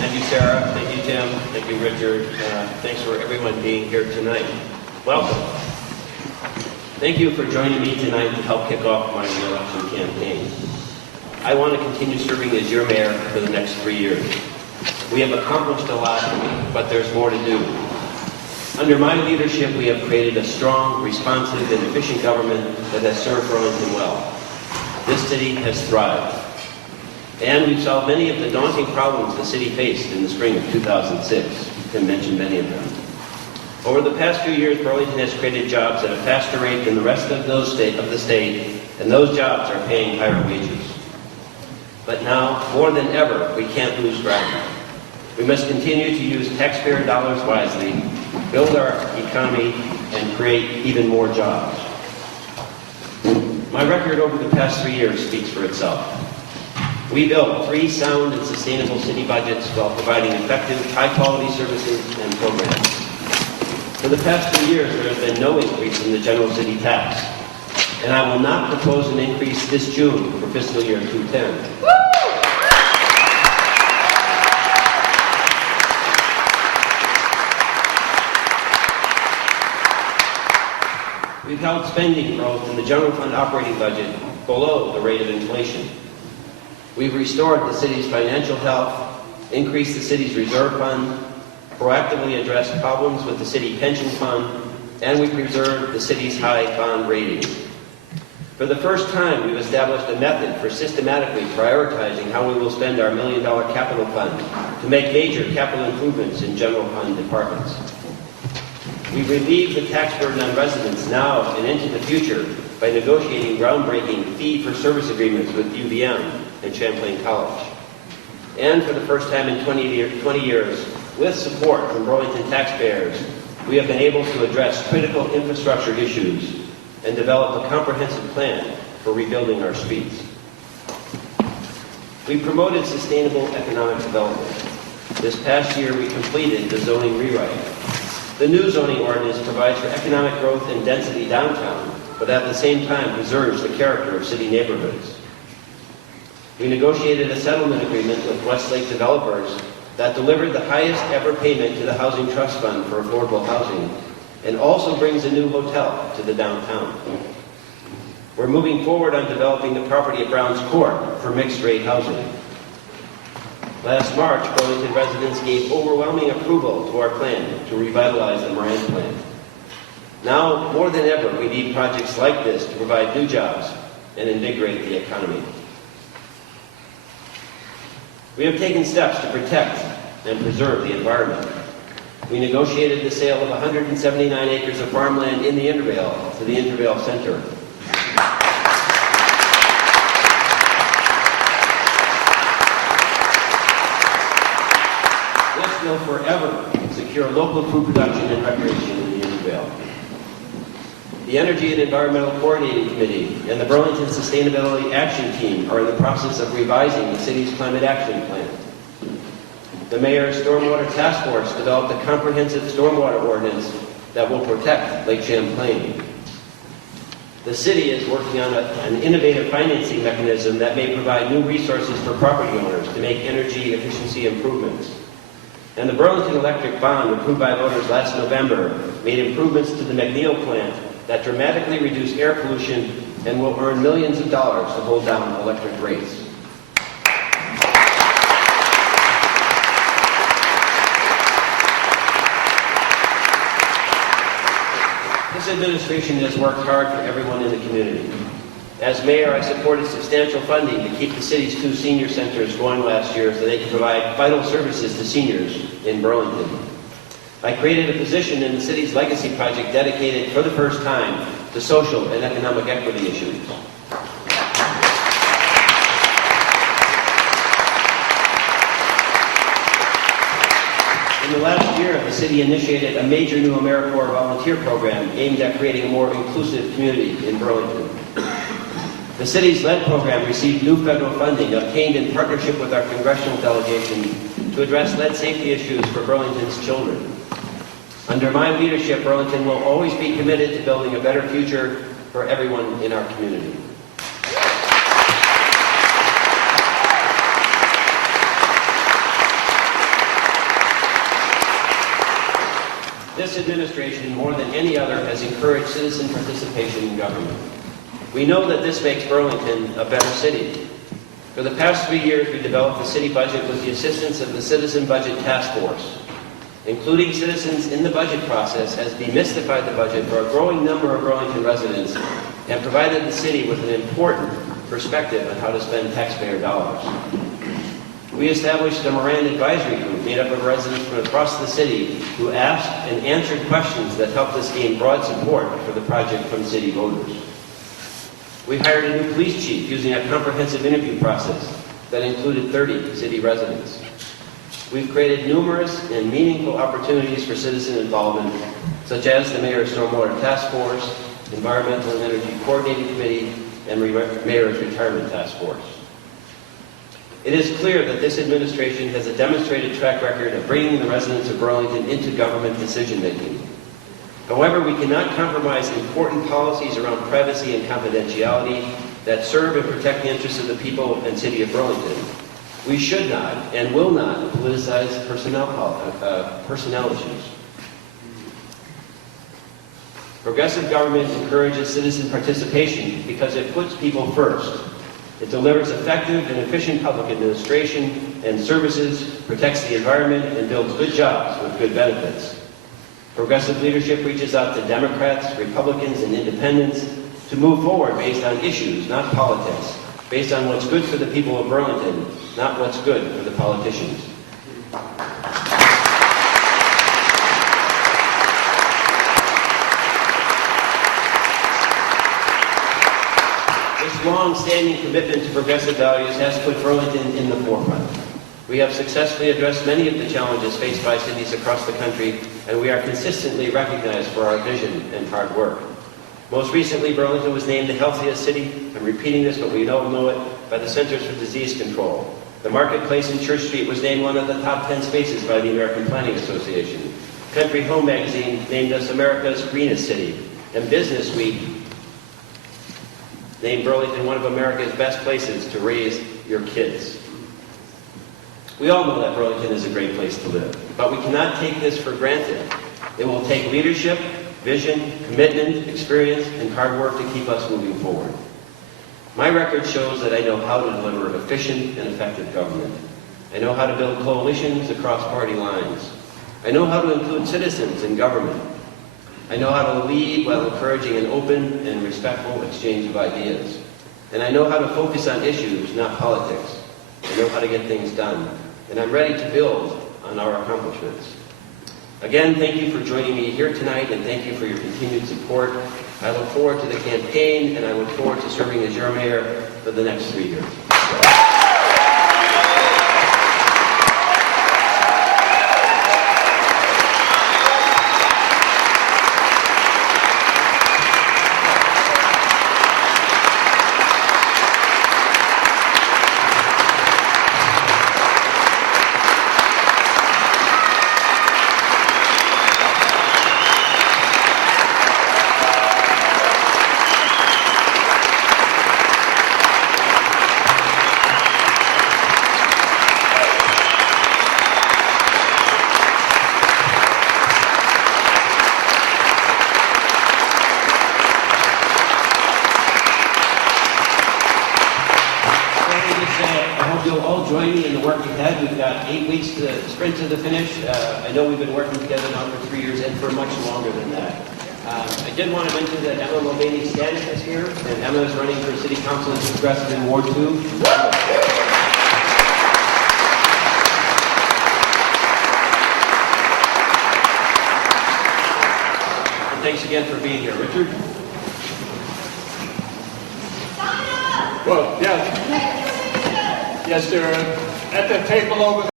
Thank you, Sarah. Thank you, Tim. Thank you, Richard. Thanks for everyone being here tonight. Welcome. Thank you for joining me tonight to help kick off my re-election campaign. I want to continue serving as your mayor for the next 3 years. We have accomplished a lot, but there's more to do. Under my leadership, we have created a strong, responsive, and efficient government that has served Burlington well. This city has thrived. And we've solved many of the daunting problems the city faced in the spring of 2006. Tim mentioned many of them. Over the past few years, Burlington has created jobs at a faster rate than the rest of the state, and those jobs are paying higher wages. But now, more than ever, we can't lose ground. We must continue to use taxpayer dollars wisely, build our economy, and create even more jobs. My record over the past 3 years speaks for itself. We built 3 sound and sustainable city budgets while providing effective, high-quality services and programs. For the past 2 years, there has been no increase in the general city tax, and I will not propose an increase this June for fiscal year 2010. We've held spending growth in the general fund operating budget below the rate of inflation. We've restored the city's financial health, increased the city's reserve fund, proactively addressed problems with the city pension fund, and we preserved the city's high bond rating. For the first time, we've established a method for systematically prioritizing how we will spend our $1 million capital fund to make major capital improvements in general fund departments. We've relieved the tax burden on residents now and into the future by negotiating groundbreaking fee-for-service agreements with UVM and Champlain College. And for the first time in 20 years, with support from Burlington taxpayers, we have been able to address critical infrastructure issues and develop a comprehensive plan for rebuilding our streets. We promoted sustainable economic development. This past year, we completed the zoning rewrite. The new zoning ordinance provides for economic growth and density downtown, but at the same time preserves the character of city neighborhoods. We negotiated a settlement agreement with Westlake developers that delivered the highest ever payment to the Housing Trust Fund for affordable housing, and also brings a new hotel to the downtown. We're moving forward on developing the property at Browns Court for mixed-rate housing. Last March, Burlington residents gave overwhelming approval to our plan to revitalize the Moran plant. Now, more than ever, we need projects like this to provide new jobs and invigorate the economy. We have taken steps to protect and preserve the environment. We negotiated the sale of 179 acres of farmland in the Intervale to the Intervale Center. This will forever secure local food production and recreation in the Intervale. The Energy and Environmental Coordinating Committee and the Burlington Sustainability Action Team are in the process of revising the city's climate action plan. The Mayor's Stormwater Task Force developed a comprehensive stormwater ordinance that will protect Lake Champlain. The city is working on an innovative financing mechanism that may provide new resources for property owners to make energy efficiency improvements. And the Burlington Electric Bond, approved by voters last November, made improvements to the McNeil plant that dramatically reduce air pollution and will earn millions of dollars to hold down electric rates. This administration has worked hard for everyone in the community. As mayor, I supported substantial funding to keep the city's 2 senior centers going last year so they can provide vital services to seniors in Burlington. I created a position in the city's legacy project dedicated for the first time to social and economic equity issues. In the last year, the city initiated a major new AmeriCorps volunteer program aimed at creating a more inclusive community in Burlington. The city's lead program received new federal funding obtained in partnership with our congressional delegation to address lead safety issues for Burlington's children. Under my leadership, Burlington will always be committed to building a better future for everyone in our community. this administration, more than any other, has encouraged citizen participation in government. We know that this makes Burlington a better city. For the past 3 years, we developed the city budget with the assistance of the Citizen Budget Task Force. Including citizens in the budget process has demystified the budget for a growing number of Burlington residents and provided the city with an important perspective on how to spend taxpayer dollars. We established a Moran Advisory Group made up of residents from across the city who asked and answered questions that helped us gain broad support for the project from city voters. We hired a new police chief using a comprehensive interview process that included 30 city residents. We've created numerous and meaningful opportunities for citizen involvement, such as the Mayor's Stormwater Task Force, Environmental and Energy Coordinating Committee, and Mayor's Retirement Task Force. It is clear that this administration has a demonstrated track record of bringing the residents of Burlington into government decision-making. However, we cannot compromise important policies around privacy and confidentiality that serve and protect the interests of the people and city of Burlington. We should not and will not politicize personnel issues. Progressive government encourages citizen participation because it puts people first. It delivers effective and efficient public administration and services, protects the environment, and builds good jobs with good benefits. Progressive leadership reaches out to Democrats, Republicans, and Independents to move forward based on issues, not politics, based on what's good for the people of Burlington, not what's good for the politicians. This long-standing commitment to progressive values has put Burlington in the forefront. We have successfully addressed many of the challenges faced by cities across the country, and we are consistently recognized for our vision and hard work. Most recently, Burlington was named the healthiest city. I'm repeating this, but we all know it, by the Centers for Disease Control. The Marketplace in Church Street was named one of the top 10 spaces by the American Planning Association. Country Home Magazine named us America's greenest city. And Business Week named Burlington one of America's best places to raise your kids. We all know that Burlington is a great place to live, but we cannot take this for granted. It will take leadership, vision, commitment, experience, and hard work to keep us moving forward. My record shows that I know how to deliver efficient and effective government. I know how to build coalitions across party lines. I know how to include citizens in government. I know how to lead while encouraging an open and respectful exchange of ideas. And I know how to focus on issues, not politics. I know how to get things done. And I'm ready to build on our accomplishments. Again, thank you for joining me here tonight, and thank you for your continued support. I look forward to the campaign, and I look forward to serving as your mayor for the next 3 years. You'll all join me in the work ahead. We've got 8 weeks to sprint to the finish. I know we've been working together now for 3 years and for much longer than that. I did want to mention that Emma Mulvaney Static is here, and Emma is running for City Council as Progressive in Ward 2. And thanks again for being here. Richard? Well, yes. Yes, sir. At the table over there.